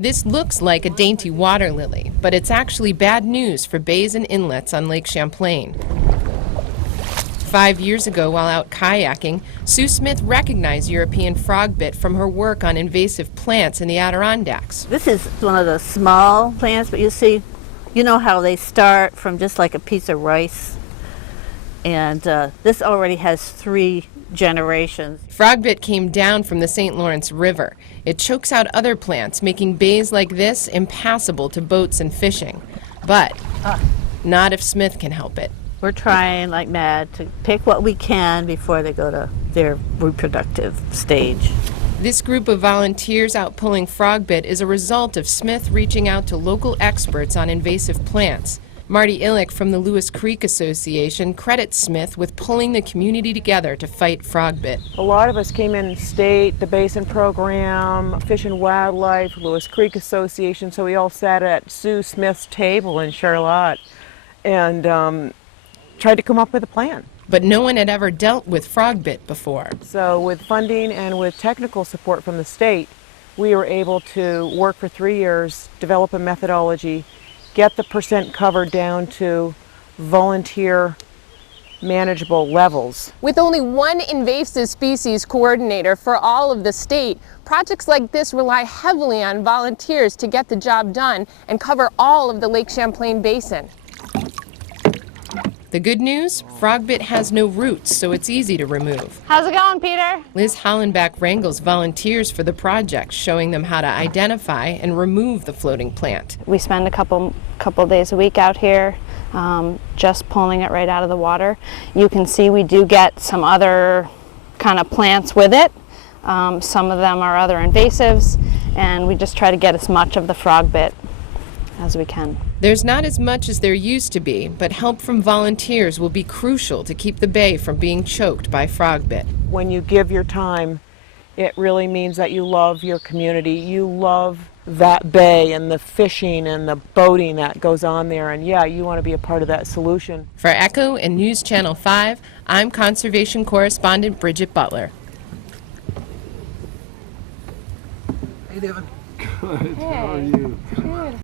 This looks like a dainty water lily, but it's actually bad news for bays and inlets on Lake Champlain. 5 years ago, while out kayaking, Sue Smith recognized European frogbit from her work on invasive plants in the Adirondacks. This is one of the small plants, but you know how they start from just like a piece of rice. And this already has 3 generations. Frogbit came down from the St. Lawrence River. It chokes out other plants, making bays like this impassable to boats and fishing. But not if Smith can help it. We're trying like mad to pick what we can before they go to their reproductive stage. This group of volunteers out pulling frogbit is a result of Smith reaching out to local experts on invasive plants. Marty Illick from the Lewis Creek Association credits Smith with pulling the community together to fight frogbit. A lot of us came in state, the Basin Program, Fish and Wildlife, Lewis Creek Association, so we all sat at Sue Smith's table in Charlotte and tried to come up with a plan. But no one had ever dealt with frogbit before. So with funding and with technical support from the state, we were able to work for 3 years, develop a methodology, get the percent cover down to volunteer manageable levels. With only one invasive species coordinator for all of the state, projects like this rely heavily on volunteers to get the job done and cover all of the Lake Champlain Basin. The good news? Frogbit has no roots, so it's easy to remove. How's it going, Peter? Liz Hollenbach wrangles volunteers for the project, showing them how to identify and remove the floating plant. We spend a couple days a week out here just pulling it right out of the water. You can see we do get some other kind of plants with it. Some of them are other invasives, and we just try to get as much of the frogbit as we can. There's not as much as there used to be, but help from volunteers will be crucial to keep the bay from being choked by frogbit. When you give your time, it really means that you love your community. You love that bay and the fishing and the boating that goes on there, and yeah, you want to be a part of that solution. For Echo and News Channel 5, I'm Conservation Correspondent Bridget Butler. Hey, David. Good. How are you? Good.